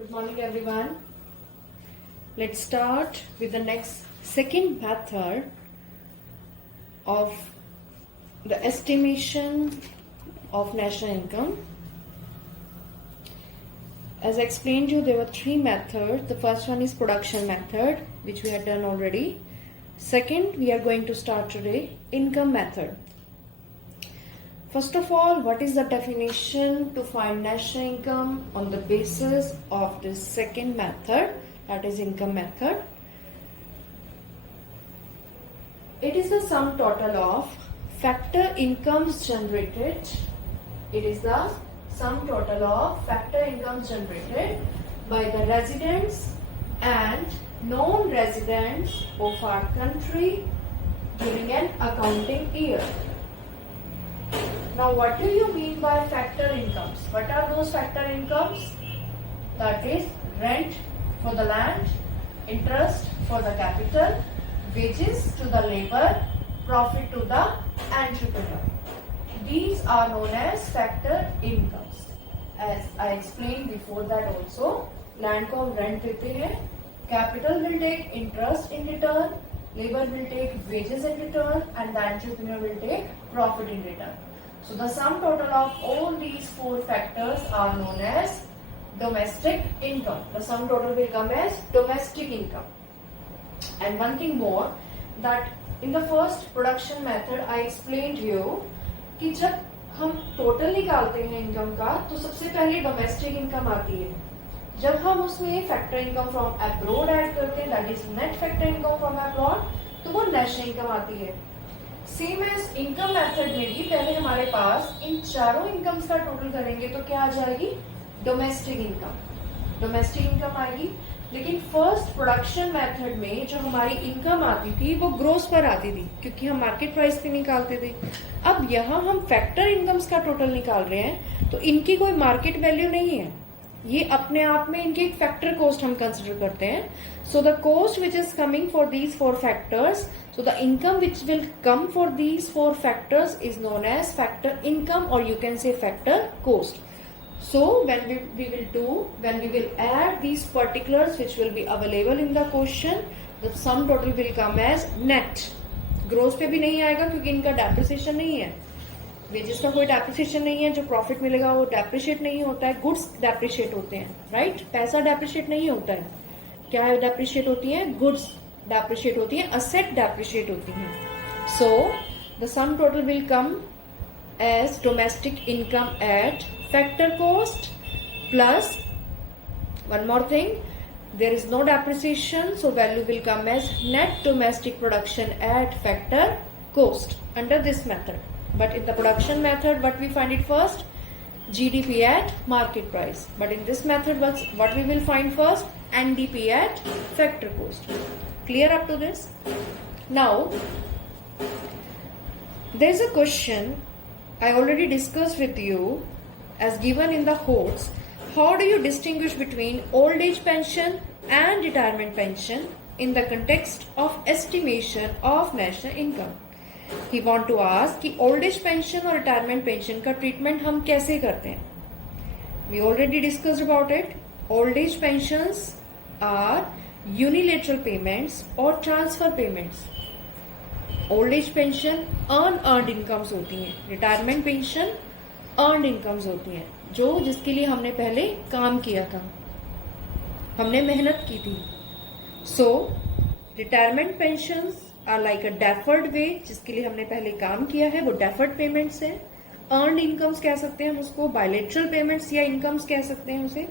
Good morning, everyone. Let's start with the second method of the estimation of national income. As I explained you, there were three methods. The first one is production method, which we had done already. Second, we are going to start today, income method. First of all, what is the definition to find national income on the basis of this second method, that is income method? It is the sum total of factor incomes generated. It is the sum total of factor incomes generated by the residents and non-residents of our country during an accounting year. Now, what do you mean by factor incomes? What are those factor incomes? That is rent for the land, interest for the capital, wages to the labor, profit to the entrepreneur. These are known as factor incomes. As I explained before that also, land को हम rent देते हैं, capital will take interest in return, labor will take wages in return, and the entrepreneur will take profit in return. So the sum total of all these four factors are known as domestic income. The sum total will come as domestic income. And one thing more, that in the first production method I explained you कि जब हम total निकालते हैं income का तो सबसे पहले domestic income आती है. जब हम उसमें factor income from abroad add करते हैं, that is net factor income from abroad, तो वो नेशनल इनकम आती है. सेम एज इनकम मेथड में भी पहले हमारे पास इन चारों इनकम्स का टोटल करेंगे तो क्या आ जाएगी? Domestic income. डोमेस्टिक इनकम आएगी. लेकिन फर्स्ट प्रोडक्शन मेथड में जो हमारी इनकम आती थी वो ग्रोस पर आती थी क्योंकि हम मार्केट प्राइस पे निकालते थे. अब यहाँ हम फैक्टर इनकम्स का टोटल निकाल रहे हैं तो इनकी कोई मार्केट वैल्यू नहीं है. ये अपने आप में इनकी एक फैक्टर कॉस्ट हम कंसिडर करते हैं. So the cost which is coming for these four factors, so the income which will come for these four factors is known as factor income, or you can say factor cost. So when we will add these particulars which will be available in the question, the sum total will come as net. Gross pay भी नहीं आएगा क्योंकि इनका depreciation नहीं है. Wages का कोई depreciation नहीं है. जो प्रॉफिट मिलेगा वो डेप्रिशिएट नहीं होता है. गुड्स डेप्रिशिएट होते हैं, राइट? पैसा डेप्रिशिएट नहीं होता है. क्या है डेप्रिशिएट होती है? गुड्स डेप्रिशिएट होती है, असेट डेप्रिशिएट होती है. So the sum total will come as domestic income at factor cost plus one more thing, there is no depreciation, so value will come as net domestic production at factor cost under this method. But in the production method, what we find it first? GDP at market price. But in this method, what we will find first? NDP at factor cost. Clear up to this? Now, there is a question I already discussed with you as given in the course. How do you distinguish between old age pension and retirement pension in the context of estimation of national income? He want to ask कि old age pension और retirement pension का treatment हम कैसे करते हैं? We already discussed about it. Old age pensions are unilateral payments or transfer payments. Old age pension unearned incomes होती हैं. Retirement pension earned incomes होती हैं, जो जिसके लिए हमने पहले काम किया था, हमने मेहनत की थी. So retirement pensions are like a deferred way, जिसके लिए हमने पहले काम किया है, वो डेफर्ड पेमेंट्स है. अर्नड इनकम्स कह सकते हैं हम उसको, बायलेटरल पेमेंट्स या इनकम्स कह सकते हैं उसे.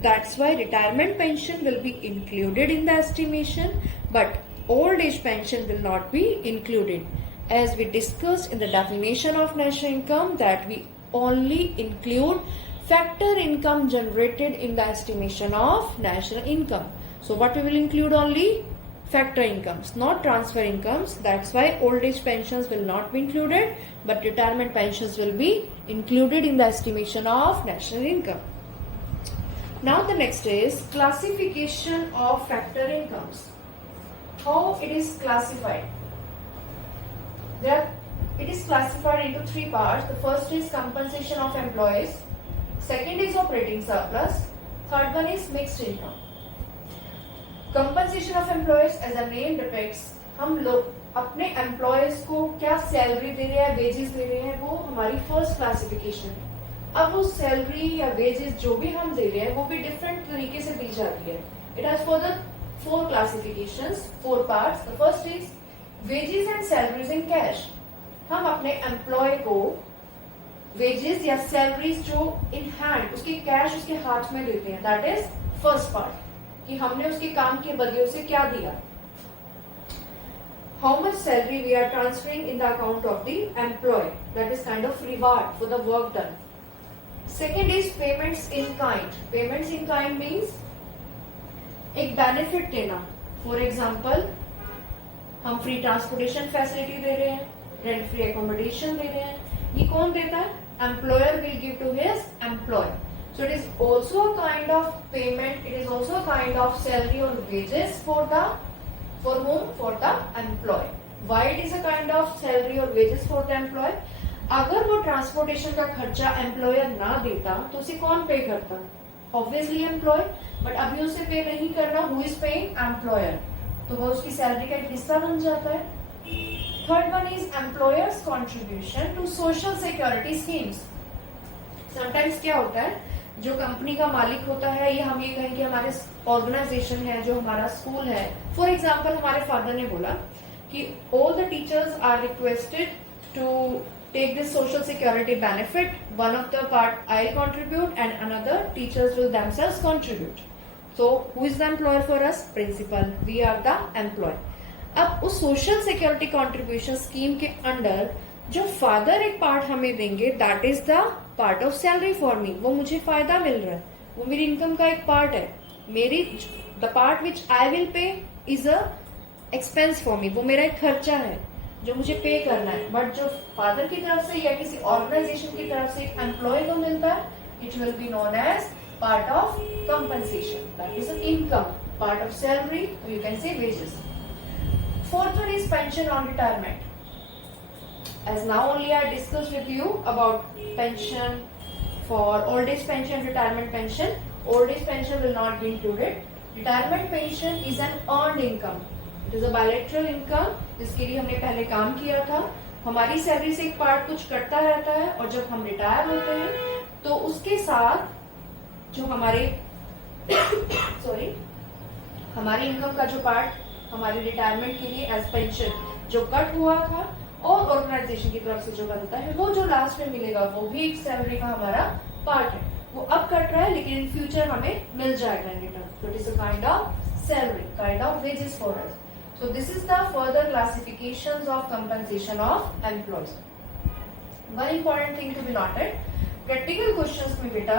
That's why retirement pension will be included in the estimation, but old age pension will not be included. As we discussed in the definition of national income, that we only include factor income generated in the estimation of national income. So what we will include? Only factor incomes, not transfer incomes. That's why old age pensions will not be included, but retirement pensions will be included in the estimation of national income. Now the next is classification of factor incomes. How it is classified? It is classified into three parts. The first is compensation of employees, second is operating surplus, Third one is mixed income. Compensation of employees, as the name depicts, हम लोग अपने employees को क्या salary दे रहे हैं, wages दे रहे हैं, वो हमारी फर्स्ट क्लासिफिकेशन है। अब वो सैलरी या वेजेस जो भी हम दे रहे हैं वो भी डिफरेंट तरीके से दी जाती है। It has further 4 classifications, 4 parts. The first is wages and salaries in cash. हम अपने एम्प्लॉय को वेजेस या सैलरीज जो इन हैंड, उसके कैश उसके हाथ में देते हैं, दैट इज फर्स्ट पार्ट, कि हमने उसके काम के बदले उसे क्या दिया। How much salary we are transferring in the account of the employee, that is kind of reward for the work done. Second is payments in kind. Payments in kind means एक बेनिफिट देना। For example, हम free transportation facility दे रहे हैं, rent free accommodation दे रहे हैं, ये कौन देता है? Employer will give to his employ. So it is also a kind of payment, it is also a kind of salary और wages for whom? For the employee. Why it is a kind of salary or wages for the employee? अगर वो transportation का खर्चा employer ना देता तो उसे कौन पे करता? ऑब्वियसली एम्प्लॉय, बट अभी उसे पे नहीं करना, हु इज पेइंग? एम्प्लॉयर, तो वो उसकी सैलरी का एक हिस्सा बन जाता है। Third one is employers contribution to social security schemes. Sometimes क्या होता है, जो कंपनी का मालिक होता है, या हम ये कहें कि हमारे ऑर्गेनाइजेशन है, जो हमारा स्कूल है, फॉर एग्जाम्पल हमारे फादर ने बोला कि all the teachers are requested to take this social security benefit. One of the part I'll contribute and another teachers will themselves contribute. So who is the employer for us? Principal. We are the employee. अब उस social security contribution scheme के under जो father एक part हमें देंगे, that is the part of salary for me. वो मुझे फायदा मिल रहा है, वो मेरी इनकम का एक पार्ट है। मेरी the part which I will pay is a expense for me, वो मेरा एक खर्चा है जो मुझे पे करना है। बट जो फादर की तरफ से या किसी ऑर्गेनाइजेशन की तरफ से एक एम्प्लॉय को मिलता है, it will be known as part of compensation, that is income, part of salary, you can say wages. Fourth one is pension on retirement. As now only I discussed with you about pension for old age pension, retirement pension. Old age pension will not be included. Retirement pension is an earned income. It is a bilateral income जिसके लिए हमने पहले काम किया था। हमारी salary से एक पार्ट कुछ कटता रहता है और जब हम रिटायर होते हैं तो उसके साथ जो हमारे सॉरी हमारी इनकम का जो पार्ट हमारी रिटायरमेंट के लिए एज पेंशन जो कट हुआ था और ऑर्गेनाइजेशन की तरफ से जो बनता है वो जो लास्ट में मिलेगा वो भी एक सैलरी का हमारा पार्ट है। वो अब कट रहा है लेकिन इन फ्यूचर हमें मिल जाएगा in return. So it is a kind of salary, kind of wages for us. So this is the further classifications of compensation of employees. One important thing to be noted, practical questions में बेटा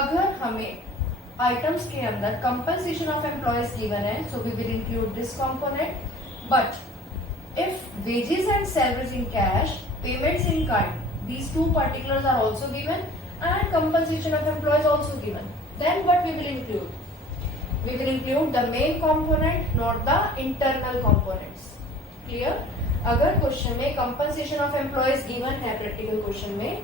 अगर हमें items के अंदर compensation of employees given है, so we will include this component. But if wages and salaries in cash, payments in kind, these two particulars are also given and compensation of employees also given, then what we will include? We will include the main component, not the internal components. Clear? अगर question में compensation of employees given है practical question में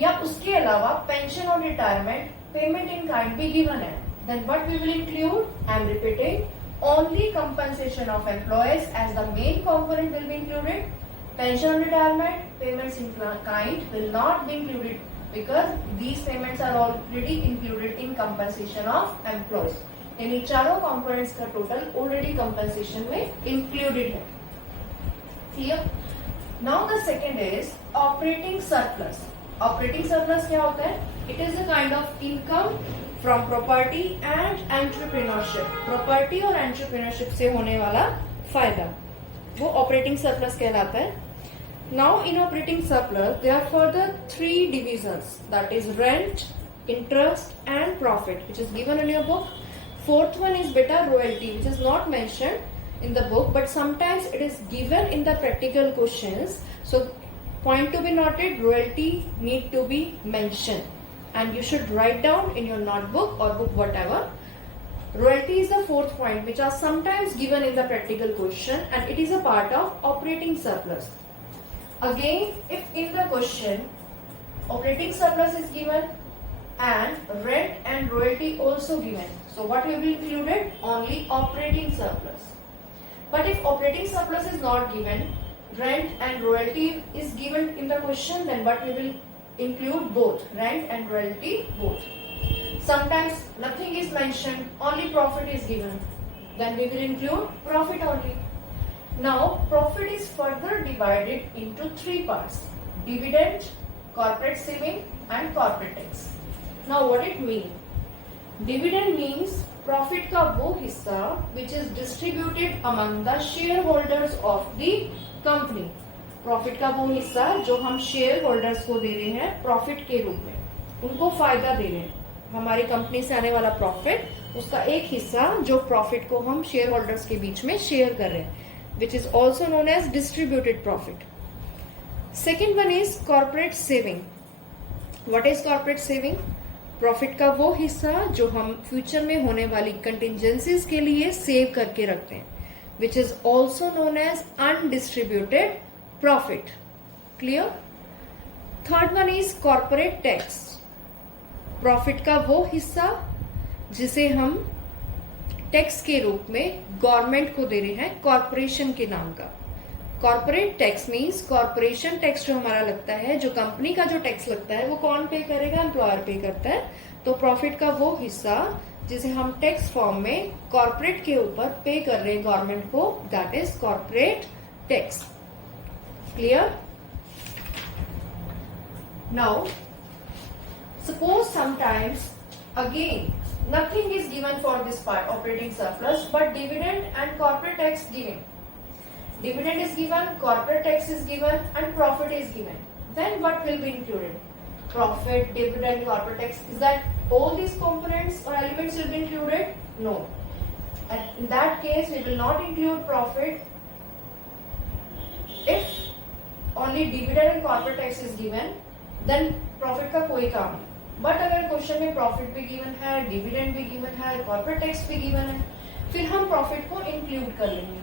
या उसके अलावा pension और retirement payment in kind भी given है, then what we will include? I am repeating, only compensation of employees as the main component will be included. Pension and retirement payments in kind will not be included because these payments are already included in compensation of employees. यानी चारों components का total already compensation में included है। Clear? Now the second is operating surplus. Operating surplus क्या होता है? It is a kind of income from property and entrepreneurship. Property और entrepreneurship से होने वाला फायदा वो ऑपरेटिंग सरप्लस कहलाता है। Now in operating surplus there are further 3 divisions, that is rent, interest and profit, which is given in your book. Fourth one is beta royalty, which is not mentioned in the book, but sometimes it is given in the practical questions. So, point to be noted: royalty need to be mentioned, and you should write down in your notebook or book whatever. Royalty is the fourth point, which are sometimes given in the practical question, and it is a part of operating surplus. Again, if in the question operating surplus is given, and rent and royalty also given. So what will be included? Only operating surplus. But if operating surplus is not given, rent and royalty is given in the question, then what we will include? Both rent and royalty both. Sometimes nothing is mentioned, only profit is given, then we will include profit only. Now profit is further divided into three parts: dividend, corporate saving and corporate tax. Now what it means? Dividend means profit का वो हिस्सा which is distributed among the shareholders of the company. Profit का वो हिस्सा जो हम share holders को दे रहे हैं प्रॉफिट के रूप में, उनको फायदा दे रहे हैं, हमारी कंपनी से आने वाला प्रॉफिट, उसका एक हिस्सा जो प्रॉफिट को हम शेयर होल्डर्स के बीच में शेयर कर रहे हैं, which is also known as distributed profit. Second one is corporate saving. What is corporate saving? Profit का वो हिस्सा जो हम फ्यूचर में होने वाली कंटिजेंसीज के लिए सेव करके रखते हैं, which is also known as undistributed profit. Clear? Third one is corporate tax. Profit का वो हिस्सा जिसे हम टैक्स के रूप में गवर्नमेंट को दे रहे हैं कॉर्पोरेशन के नाम का. Corporate tax means corporation tax जो हमारा लगता है, जो कंपनी का जो टैक्स लगता है वो कौन पे करेगा? एम्प्लॉयर पे करता है. तो प्रॉफिट का वो हिस्सा जिसे हम टैक्स फॉर्म में कॉर्पोरेट के ऊपर पे कर रहे हैं गवर्नमेंट को, that is corporate tax. Clear? Now suppose sometimes again nothing is given for this part, operating surplus, but dividend and corporate tax given. Dividend is given, corporate tax is given and profit is given. Then what will be included? Profit, dividend, corporate tax. Is that all these components or elements will be included? No. And in that case we will not include profit if only dividend and corporate tax is given, then profit का कोई काम नहीं. But अगर question में profit भी given है, dividend भी given है, कॉर्पोरेट टैक्स भी गिवन है, फिर हम प्रॉफिट को इंक्लूड कर लेंगे.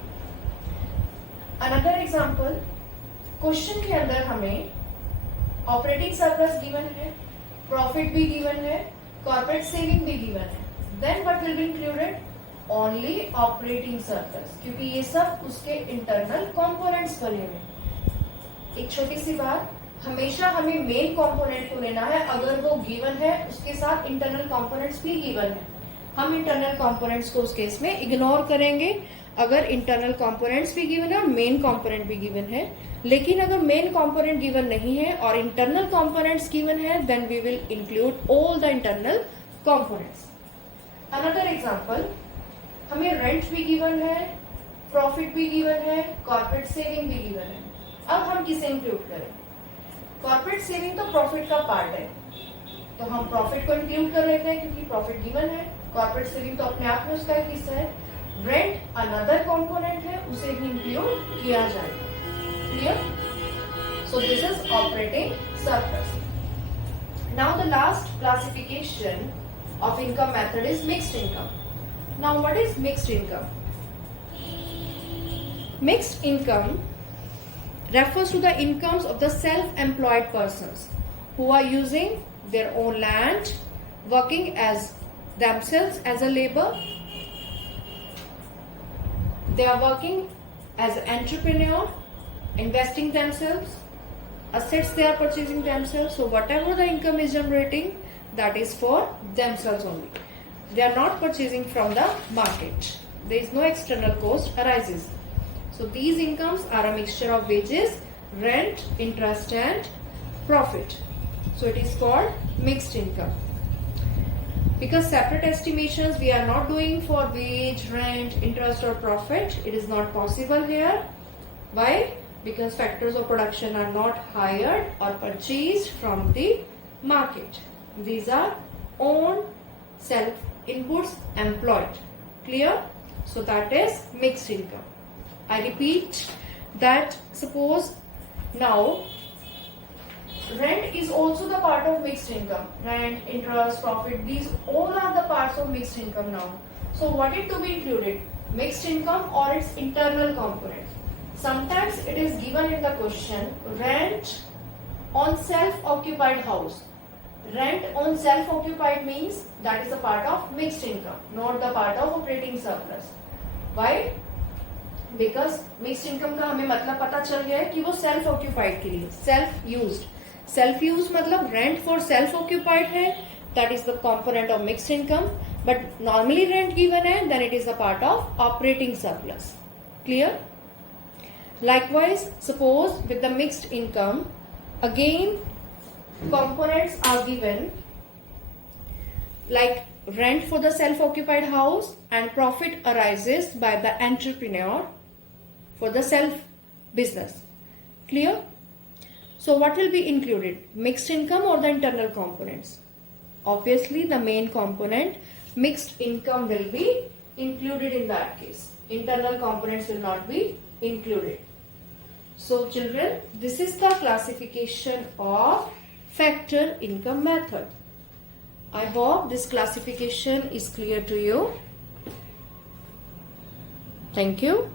अनदर एग्जांपल, क्वेश्चन के अंदर हमें ऑपरेटिंग सरप्लस गिवन है, प्रॉफिट भी गिवन है, कॉर्पोरेट सेविंग भी गिवन है, then what will be included? Only operating surplus, क्योंकि ये सब उसके इंटरनल कंपोनेंट्स बने हुए. एक छोटी सी बात, हमेशा हमें मेन कंपोनेंट को लेना है. अगर वो गिवन है उसके साथ इंटरनल कंपोनेंट्स भी गिवन है, हम इंटरनल कंपोनेंट्स को उस केस में इग्नोर करेंगे. अगर इंटरनल कंपोनेंट्स भी गिवन है और मेन कंपोनेंट भी गिवन है, लेकिन अगर मेन कंपोनेंट गिवन नहीं है और इंटरनल कंपोनेंट्स गिवन है, then we will include all the internal components. Another example, हमें रेंट भी गिवन है, प्रॉफिट भी गिवन है, कॉर्पोरेट सेविंग भी गिवन है. अब हम किसे इंक्लूड करें? कॉर्पोरेट सेविंग तो प्रॉफिट का पार्ट है, तो हम प्रॉफिट को इंक्लूड कर लेते हैं क्योंकि प्रॉफिट गिवन है. कॉर्पोरेट सेविंग तो अपने आप में उसका एक हिस्सा है. रेंट अनदर कंपोनेंट है, उसे भी इंक्लूड किया जाएगा. Clear? So this is operating surplus. Now the last classification of income method is mixed income. Now what is mixed income? Mixed income refers to the incomes of the self-employed persons who are using their own land, working as themselves as a labor. They are working as an entrepreneur, investing themselves, assets they are purchasing themselves. So whatever the income is generating, that is for themselves only. They are not purchasing from the market. There is no external cost arises. So these incomes are a mixture of wages, rent, interest and profit. So it is called mixed income. Because separate estimations we are not doing for wage, rent, interest or profit. It is not possible here. Why? Because factors of production are not hired or purchased from the market. These are own self inputs employed. Clear? So that is mixed income. I repeat that suppose now rent is also the part of mixed income. Rent, interest, profit, these all are the parts of mixed income now. So what is to be included? Mixed income or its internal component. Sometimes it is given in the question rent on self-occupied house. Rent on self-occupied means that is a part of mixed income, not the part of operating surplus. Why? Because mixed income का हमें मतलब पता चल गया है कि वो self occupied के लिए, self used. Self used मतलब rent for self occupied है, that is the component of mixed income. But normally rent given है, then it is a part of operating surplus. Clear? Likewise, suppose with the mixed income, again components are given like rent for the self-occupied house and profit arises by the entrepreneur for the self business. Clear? So what will be included? Mixed income or the internal components? Obviously the main component mixed income will be included in that case. Internal components will not be included. So children, this is the classification of factor income method. I hope this classification is clear to you. Thank you.